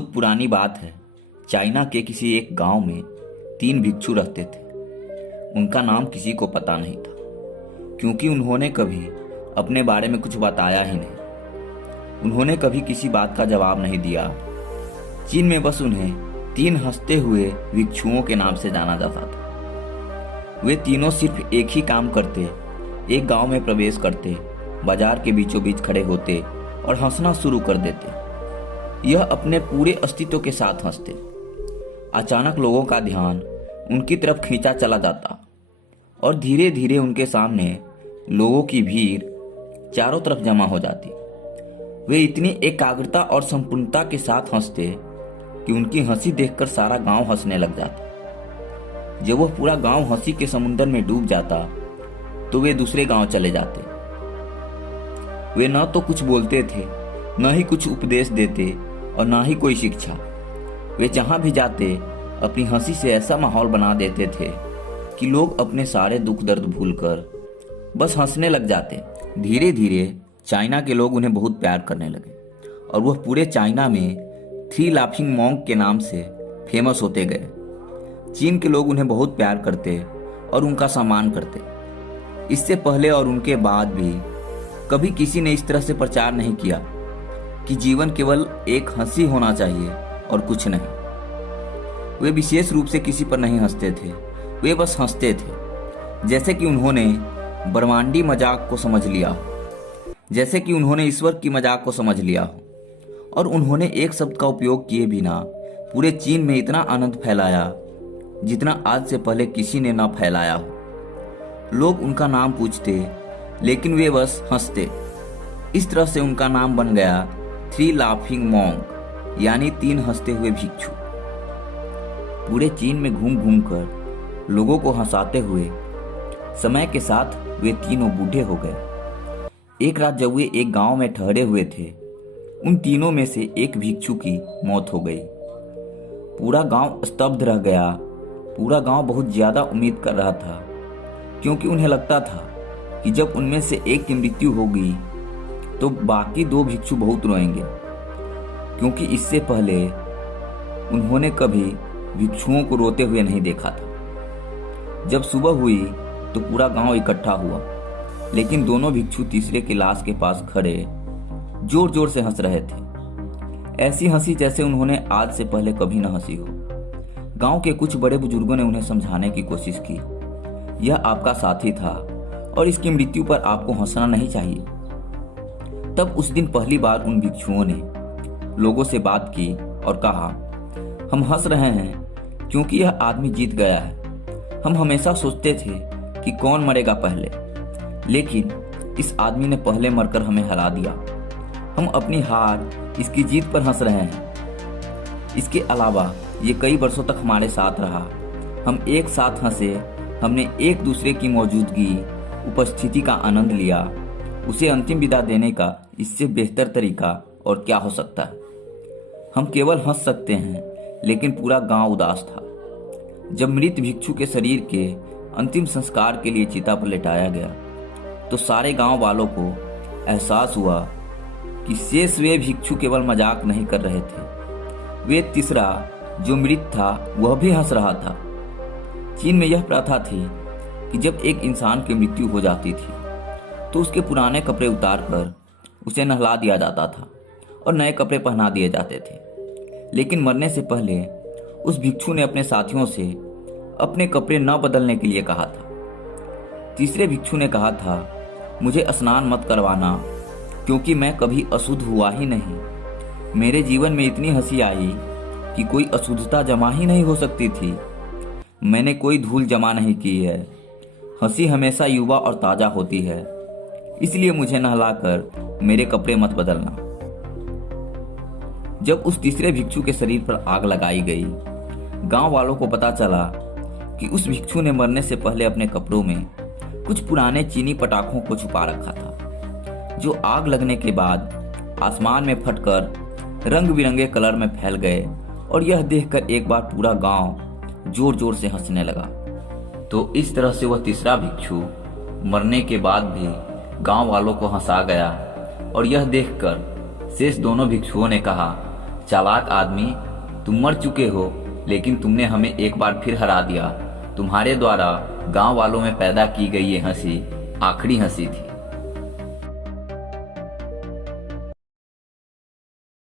बहुत पुरानी बात है। चाइना के किसी एक गांव में 3 भिक्षु रहते थे। उनका नाम किसी को पता नहीं था, क्योंकि उन्होंने कभी अपने बारे में कुछ बताया ही नहीं। उन्होंने कभी किसी बात का जवाब नहीं दिया। चीन में बस उन्हें 3 हंसते हुए भिक्षुओं के नाम से जाना जाता था। वे तीनों सिर्फ एक ही काम करते, एक गांव में प्रवेश करते, बाजार के बीचों बीच खड़े होते और हंसना शुरू कर देते। यह अपने पूरे अस्तित्व के साथ हंसते। अचानक लोगों का ध्यान उनकी तरफ खींचा चला जाता और धीरे धीरे उनके सामने लोगों की भीड़ चारों तरफ जमा हो जाती। वे इतनी एकाग्रता और संपूर्णता के साथ हंसते कि उनकी हंसी देखकर सारा गांव हंसने लग जाता। जब वह पूरा गांव हंसी के समुद्र में डूब जाता तो वे दूसरे गांव चले जाते। वे न तो कुछ बोलते थे, न ही कुछ उपदेश देते और ना ही कोई शिक्षा। वे जहां भी जाते अपनी हंसी से ऐसा माहौल बना देते थे कि लोग अपने सारे दुख दर्द भूलकर बस हंसने लग जाते। धीरे धीरे चाइना के लोग उन्हें बहुत प्यार करने लगे और वह पूरे चाइना में 3 लाफिंग मॉन्क के नाम से फेमस होते गए। चीन के लोग उन्हें बहुत प्यार करते और उनका सम्मान करते। इससे पहले और उनके बाद भी कभी किसी ने इस तरह से प्रचार नहीं किया कि जीवन केवल एक हंसी होना चाहिए और कुछ नहीं। वे विशेष रूप से किसी पर नहीं हंसते थे, वे बस हंसते थे। जैसे कि उन्होंने ब्रह्मांडी मजाक को समझ लिया हो, जैसे कि उन्होंने ईश्वर की मजाक को समझ लिया हो और उन्होंने एक शब्द का उपयोग किए बिना पूरे चीन में इतना आनंद फैलाया जितना आज से पहले किसी ने न फैलाया हो। लोग उनका नाम पूछते लेकिन वे बस हंसते। इस तरह से उनका नाम बन गया 3 लाफिंग मॉन्क, यानी 3 हंसते हुए भिक्षु। पूरे चीन में घूम घूम कर लोगों को हंसाते हुए समय के साथ वे तीनों बूढ़े हो गए। एक रात जब वे एक गांव में ठहरे हुए थे, उन तीनों में से एक भिक्षु की मौत हो गई। पूरा गांव स्तब्ध रह गया। पूरा गांव बहुत ज्यादा उम्मीद कर रहा था, क्योंकि उन्हें लगता था कि जब उनमें से एक की मृत्यु होगी तो बाकी 2 भिक्षु बहुत रोएंगे, क्योंकि इससे पहले उन्होंने कभी भिक्षुओं को रोते हुए नहीं देखा था। जब सुबह हुई तो पूरा गांव इकट्ठा हुआ, लेकिन दोनों भिक्षु तीसरे की लाश के पास खड़े जोर जोर से हंस रहे थे। ऐसी हंसी जैसे उन्होंने आज से पहले कभी न हंसी हो। गांव के कुछ बड़े बुजुर्गों ने उन्हें समझाने की कोशिश की, यह आपका साथी था और इसकी मृत्यु पर आपको हंसना नहीं चाहिए। तब उस दिन पहली बार उन भिक्षुओं ने लोगों से बात की और कहा, हम हंस रहे हैं क्योंकि यह आदमी जीत गया है। हम हमेशा सोचते थे कि कौन मरेगा पहले, लेकिन इस आदमी ने पहले मरकर हमें हरा दिया। हम अपनी हार, इसकी जीत पर हंस रहे हैं। इसके अलावा ये कई वर्षों तक हमारे साथ रहा। हम एक साथ हंसे, हमने एक दूसरे की मौजूदगी, उपस्थिति का आनंद लिया। उसे अंतिम विदा देने का इससे बेहतर तरीका और क्या हो सकता है। हम केवल हंस सकते हैं, लेकिन पूरा गांव उदास था। जब मृत भिक्षु के शरीर के अंतिम संस्कार के लिए चिता पर लेटाया गया तो सारे गांव वालों को एहसास हुआ कि शेष वे भिक्षु केवल मजाक नहीं कर रहे थे। वे तीसरा जो मृत था वह भी हंस रहा था। चीन में यह प्रथा थी कि जब एक इंसान की मृत्यु हो जाती थी तो उसके पुराने कपड़े उतारकर उसे नहला दिया जाता था और नए कपड़े पहना दिए जाते थे। लेकिन मरने से पहले उस भिक्षु ने अपने साथियों से अपने कपड़े न बदलने के लिए कहा था। तीसरे भिक्षु ने कहा था, मुझे स्नान मत करवाना, क्योंकि मैं कभी अशुद्ध हुआ ही नहीं। मेरे जीवन में इतनी हंसी आई कि कोई अशुद्धता जमा ही नहीं हो सकती थी। मैंने कोई धूल जमा नहीं की है। हंसी हमेशा युवा और ताजा होती है, इसलिए मुझे नहलाकर मेरे कपड़े मत बदलना। जब उस तीसरे भिक्षु के शरीर पर आग लगाई गई, गांव वालों को पता चला कि उस भिक्षु ने मरने से पहले अपने कपड़ों में कुछ पुराने चीनी पटाखों को छुपा रखा था, जो आग लगने के बाद आसमान में फटकर रंग बिरंगे कलर में फैल गए। और यह देखकर एक बार पूरा गांव जोर जोर से हंसने लगा। तो इस तरह से वह तीसरा भिक्षु मरने के बाद भी गांव वालों को हंसा गया। और यह देखकर शेष दोनों भिक्षुओं ने कहा, चालाक आदमी, तुम मर चुके हो, लेकिन तुमने हमें एक बार फिर हरा दिया। तुम्हारे द्वारा गांव वालों में पैदा की गई ये हंसी आखिरी हंसी थी।